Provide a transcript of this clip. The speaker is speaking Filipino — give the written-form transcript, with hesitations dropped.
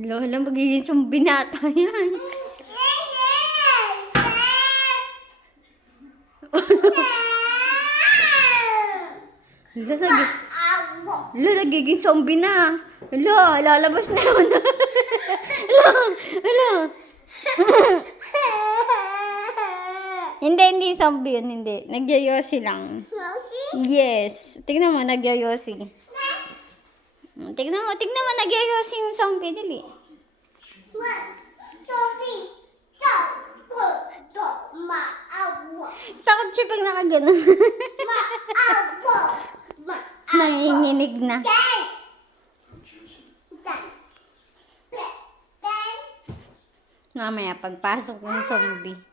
Lola, magiging zombie nata yan. Lola, nagiging zombie na. Lola, lalabas na yun. Lola. Hindi zombie yun, hindi. Nagyayosi lang. Yes. Tignan mo, nagyayosi. Tignan mo, nagyayosi yung zombie. Dali. Takot siya pag nakagano. Nanginginig na. Mamaya, pagpasok ng zombie.